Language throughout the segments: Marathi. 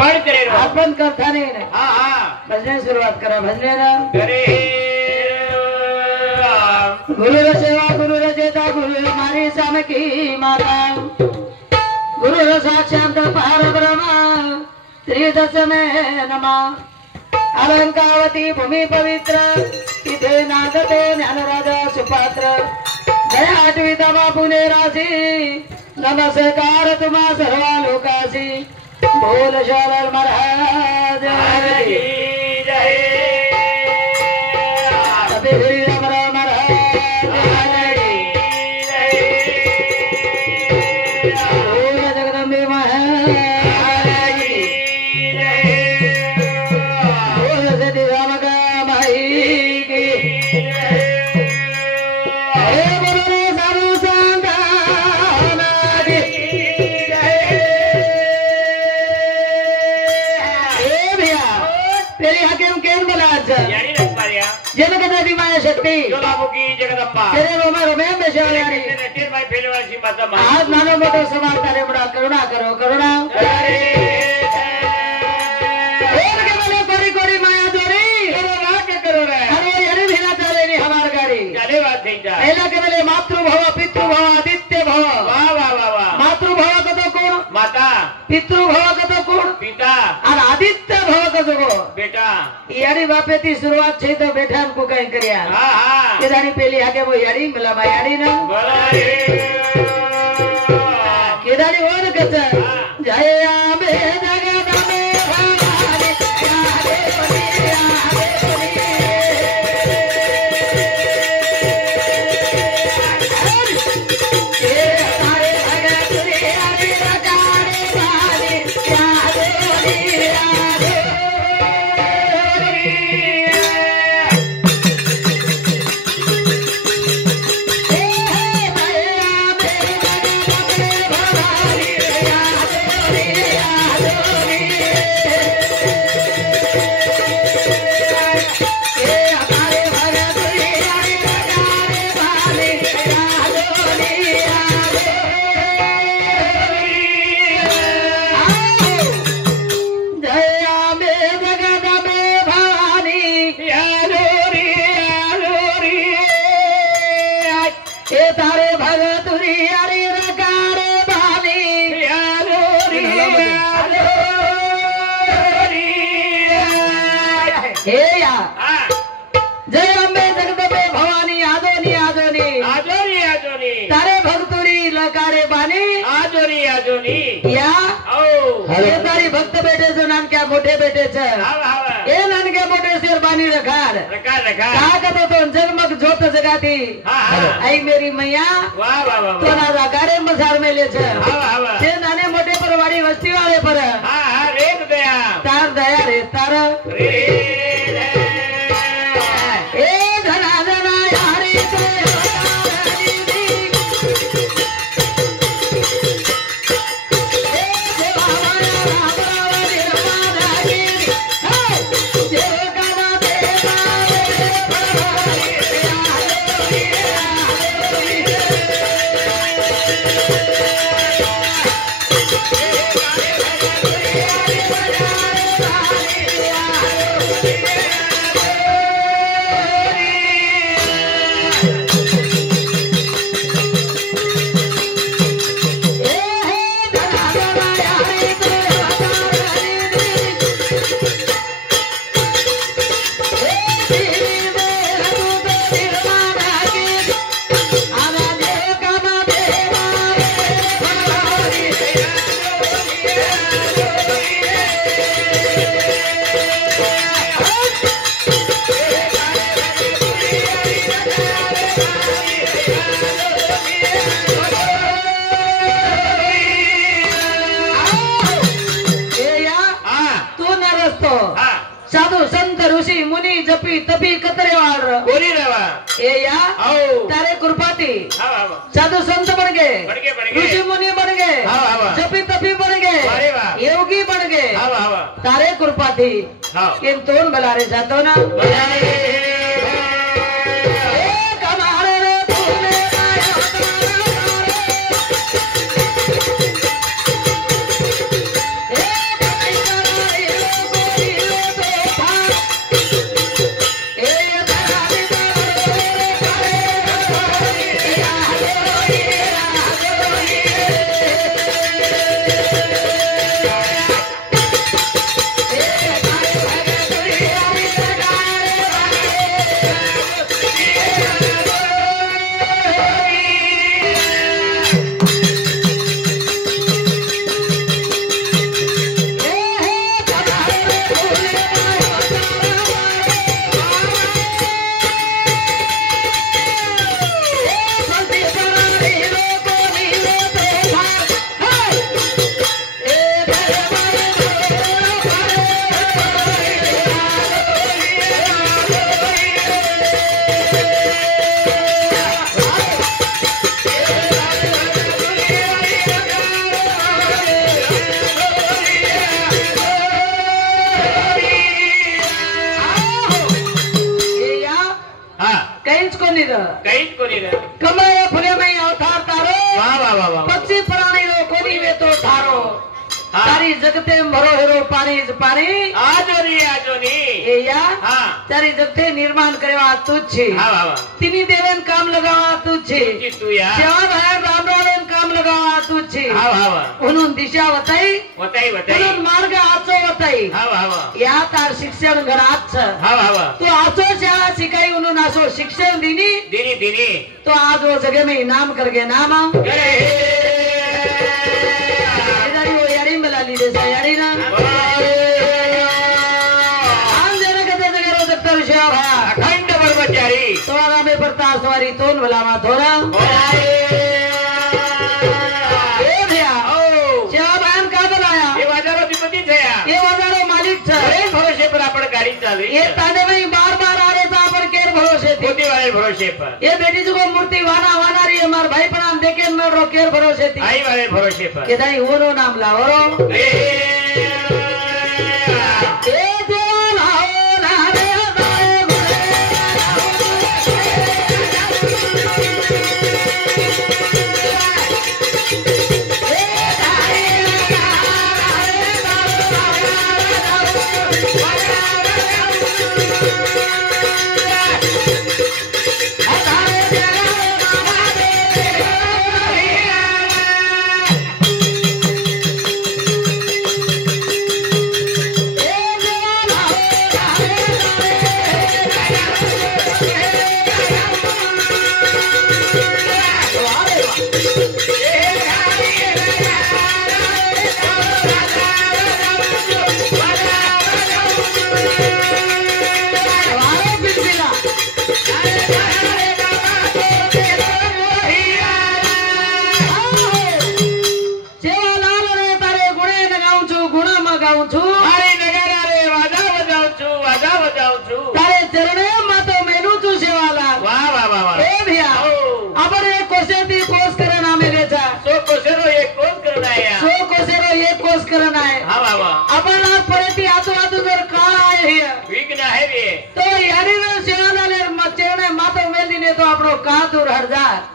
पण करे आपण करता नाही ना हा हा भजने सुरुवात करा भजने ना करे गुरु सेवा गुरु चेता गुरु मारी सामकी माता गुरु साक्षात पार ब्रह्मा त्रिदशमे नमः अलंकावती भूमि पवित्र तिथे नागते ज्ञानराजा सुपात्र जय आठवी तमा पुणे राशी नमस्कार तुम्हा सर्व लोकासी बोल शालर महाराज जय जनकदादी माया शक्ती ज्वालामुखी जगदंबा तेरे रोमा रोमे में शायारी टेर भाई फेलवासी माता मा आज नानो मोटो समाज तारे बड़ा करुणा करो करुणा और के बोले कोरी कोरी माया जोरी करो ना के करो रे अरे यारी भेना चले नी हमार गाड़ी चले बात થઈ जा पहला के बोले मातृभव पितृभव आदित्य भव वाह वाह वाह वाह मातृभव कतो कोण माता पितृभव कतो कोण पिता और आदित्य भव कतो को बेटा यारी बापे थी शुरुआत छे तो बेठा को कई करया हां हां केदारी पहली आगे वो यारी मला बा यारी ना केदारी और कत जय आंबे जगदा में भवानी यारे तारी भक्त बेटे से नानक्या मोठे बेटे छे ए नानक्या मोठे शेर बानी रखार का कतो तो जन्मक जोत जगाती आई मेरी मैया वाह वाह वाह तो ना रागारे मजार में ले छे ते नाने मोठे पर वाड़ी वस्ती वाले पर हां हां रेत दया तार दया रे तार ए धना धना यारी से जपी तपी कतरे वार कोरी रेवा ए या तारे कृपाती साधु संत बन गए ऋषि मुनि बन गए जपी तपी बन गए योगी बन गए तारे कृपाती किन तोन बलारे जातो ना तारी जगते भरो हेरो पाणी पाणी आजोनी ए या तारी जगते निर्माण करेवा तूच छे तिनी देवेन काम लगावा तूच छे सेवा भाया रामरावेन काम लगावा तूच छे म्हणून दिशा वताई म्हणून मार्ग आचो वताई या तार शिक्षण घरात तू आचो शाळा शिकाई म्हणून आसो शिक्षण दिनी तो आज वो जगह में इनाम करके नाम इधर वो यारी मिला ली जैसा यारी ना आम जरा कहते जगह रो सकता विषय भाया अखंड ब्रह्मचारी तोरा में परता सवारी तोन भलामा थोड़ा ए भैया सेवा बयान का बनाया ये बाजारो अधिपति थया ये बाजारो मालिक छ भरोसे पर आपण गाड़ी चाले ये ताने में बार-बार आ रहे था पर केर भरोसे थी मोती वाले भरोसे पर ये बेटी जो मूर्ति वाना रही है मार भाई प्रणाम देखे मैं रो केर भरोसे थी आई वाले भरोसे पर के दाई ओनो नाम लावरो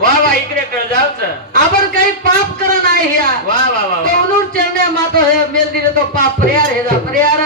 वाह इकडे कर जाऊच आपण काही पाप करा नाही ह्या वाह तो उनूर चरणे मातो हे मेल दिले तो पाप परिहार हे जा परिहार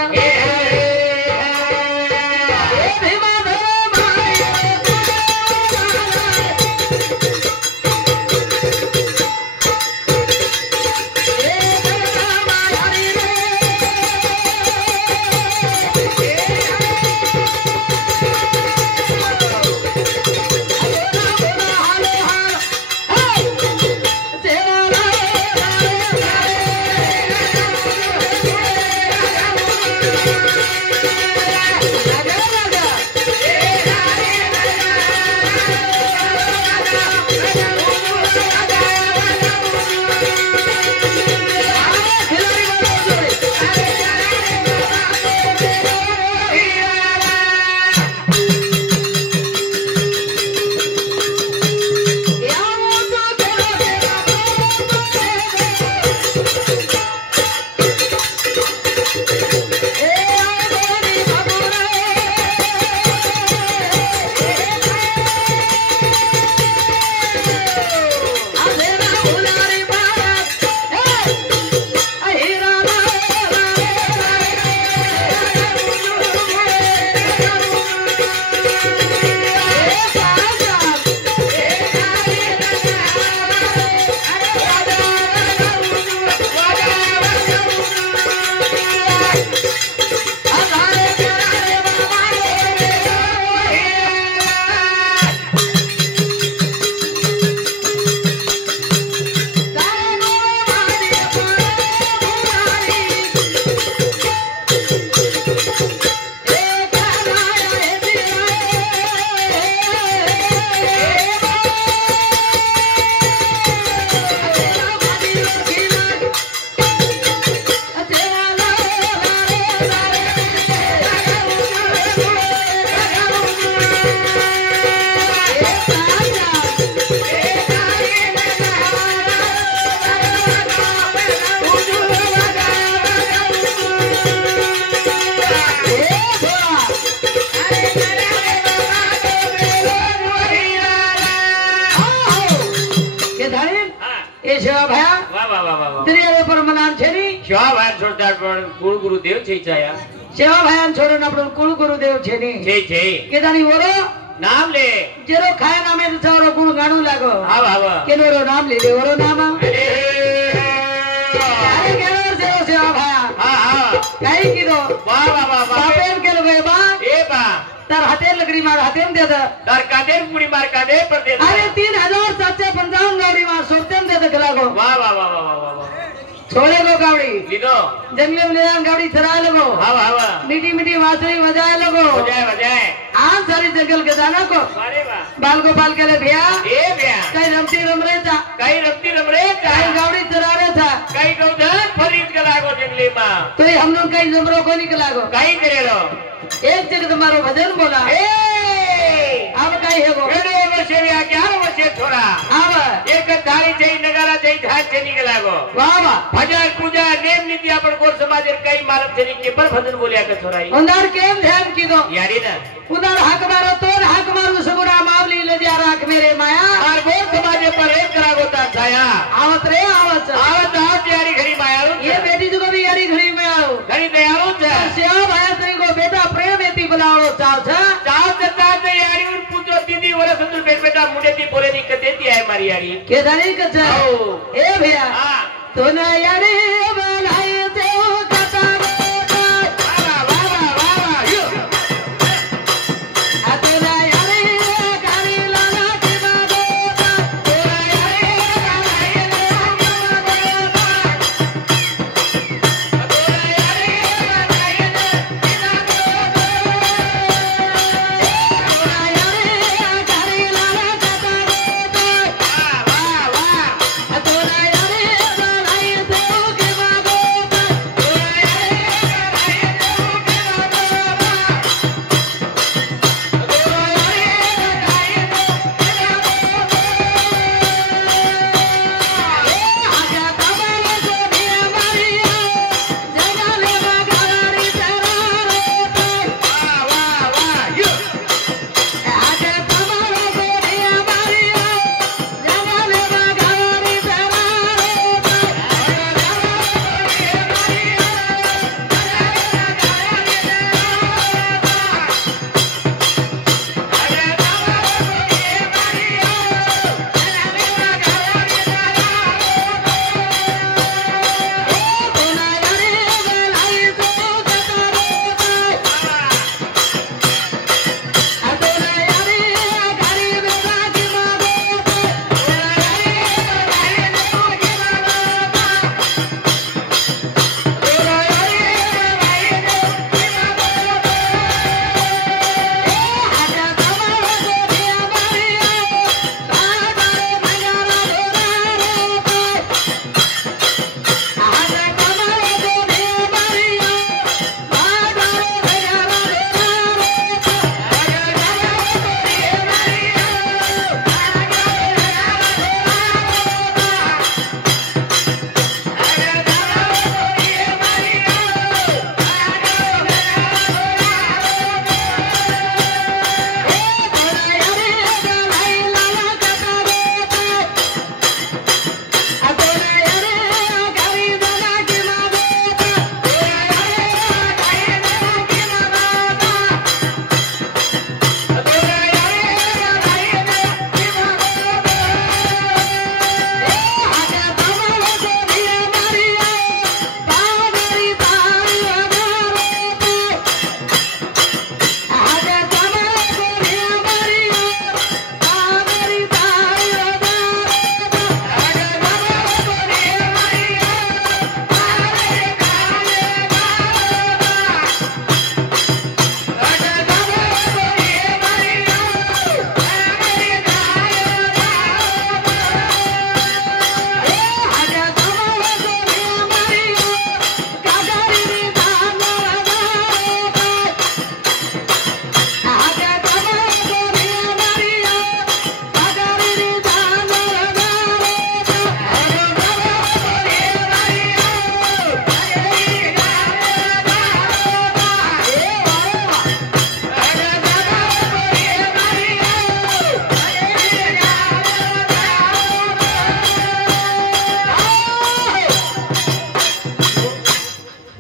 તાર પણ ગુરુ ગુરુદેવ છે ચાયા સેવા ભાયાન છોડો ને આપણો કુળ ગુરુદેવ છે ને છે કેદાની ઓરો નામ લે જેરો ખાય નામે તો ઓરો ગુણ ગાણું લાગો આવ આવ કેનો નામ લે ઓરો નામ અરે કેનો સેવા ભાયા હા હા કઈ કીધો વાહ વાહ વાહ બાપેન કે લગે બા એ બા તાર હાથે લકડી માર હાથે દે દે તાર કાદેર પૂરી માર કાદે પર દે અરે 3755 ગાવડી માર સોતેમ દે દે લાગો વાહ વાહ વાહ વાહ વાહ छोड़े को गावड़ी લીધો जंगले में ले गावड़ी चराए लगो હા હા मीठी मीठी वासड़ी बजाए लगो બજાય आज सारी जंगल के जाना को વારે વાહ बाल गोपाल के ले भैया એ ભ્યા कहीं रमती रम रहे था કઈ રમતી રમરે कहीं गावड़ी चरा रहे था કઈ ગૌધન ફરીદ કલાગો જંગલીમાં तो हम लोग कहीं जमरो को निकला गो કઈ કરેલો एक जगह तुम्हारो भजन बोला એ अब कहीं है वो એનો વર્ષે વ્યા 11 વર્ષે છોરા अब એક ધારી જઈ નગારા જઈ ધાર છે નીકળાગો वाह वाह ભજન પૂજા નેમ નીતિ આપણ કોર સમાજ કઈ માલમ છે ની કે પર ભજન બોલ્યા કે છોરાઈ उन्दार केम ध्यान की दो યારી ના उन्दार हक मारो तो हक मारू सगुरा मावली ले जा राख मेरे माया और कोर समाज पर एक करागो ता छाया आवत रे आवत आवत आवत यारी घड़ी मायाळू ये बेटी जो भी यारी घड़ी में आओ घड़ी दयाळू છે सेवा भाया तरी को बेटा प्रेम एती बुलाओ चाव छा ચાવ જતા यारी उन पूछो दीदी वरस सुंदर बेटा मुंडे दी बोले दी कते दी है मारी यारी के धनी कचा आओ ए भैया हां तो ना यारी बुलाए ते ओ कता वाह वाह वाह वाह यो आ तो ना यारी कारी लाला की बाबो तो ना यारी कारी लाला की बाबो तो ना यारी कारी लाला की बाबो तो ना यारी कारी लाला की बाबो वाह वाह वाह तो ना यारी बुलाए ते ओ की बाबो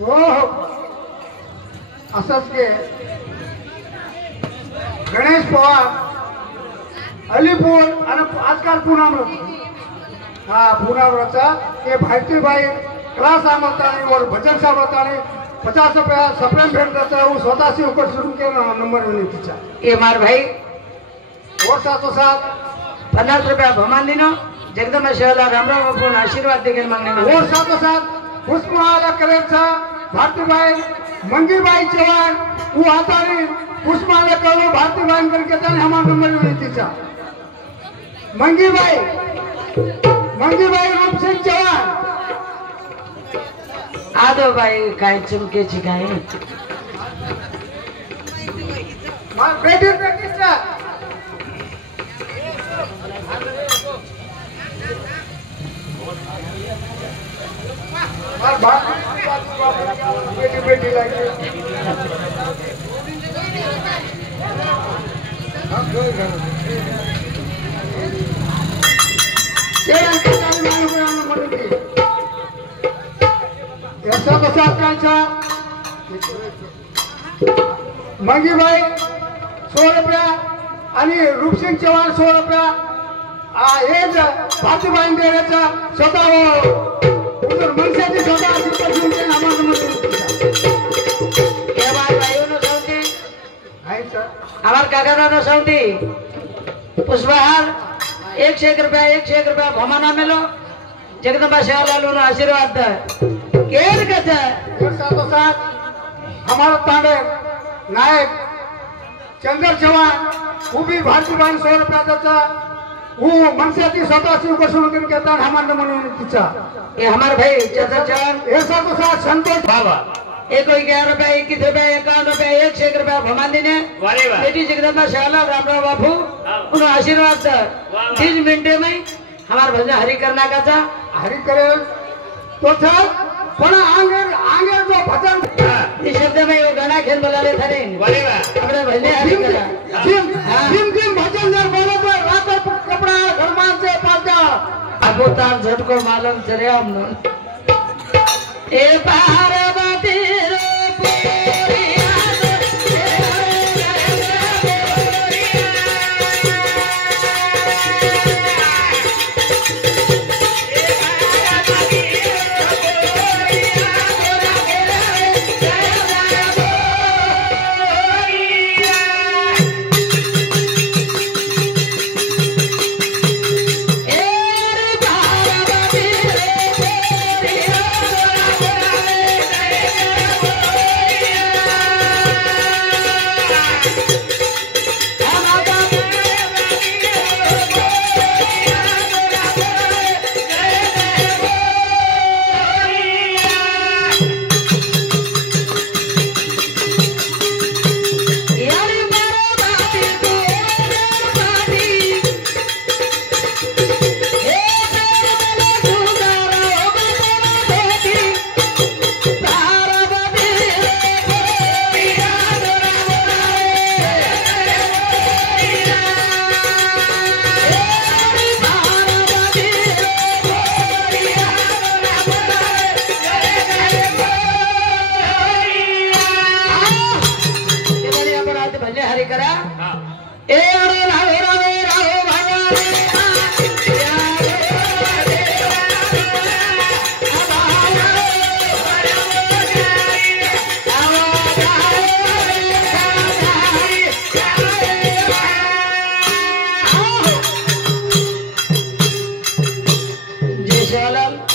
हो असंच के गणेश पवार अलीपूर आणि आजकाल पुण्यामध्ये हा पुण्यावरचा ते भारतीबाई क्लास आमतानी और भजन सामतानी 50 रुपया सप्रेम भेट देता है वो स्वतः से ऊपर शुरू के नंबर विनंतीचा ये मार भाई और साथों साथ 50 रुपया भमान दिनो जगदंबा शिवाला रामराव बापून आशीर्वाद देखील मागणे और साथों साथ पुष्पमाला करेचा भारतीबाई मंगीबाई चव्हाण वो हाताने पुष्पमाला करो भारतीबाई करके त्याने हमारा नंबर विनंतीचा मंगीबाई रूपसिंग चव्हाण आदो बाई काय चमकेची काय बेटी बेटी मंगीबाई 16 रुपया आणि रूपसिंग चव्हाण 16 रुपया हेच भारतीबाई देण्याचा स्वतः मनशाची स्वतः हमार काका सौटी पुष्पहार 101 रुपया भमाना मेलो जगदंबा शिवालाल आशीर्वाद केर कैसे साथों साथ हमारा तांडे नायक चंद्र चव्हाण वो भी भारतीबाई 100 रुपया देता वो मनशाची स्वतः से बसून करके ताण हमारा म्हणून तिचा ये हमारे भाई चंद्र चव्हाण हे साथों साथ संतोष बाबा 11 रुपया 21 रुपया 51 रुपया 101 रुपया भमान देने बेटी जगदंबा शिवालाल रामराव बापू उन्हें आशीर्वाद 30 मिनटे में हमारे भजन हरि करना का था हरि करे तो था पण आगे जो भजन इस शब्द में वो गाना खेल बोला ले था नहीं अपने भजन हरि करा जिम भजन जर बोलो तो रात कपड़ा घरमान से पाजा अब तार झटको मालूम चले हम ए पार्वती रे पूरी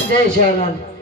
जय शिवलाल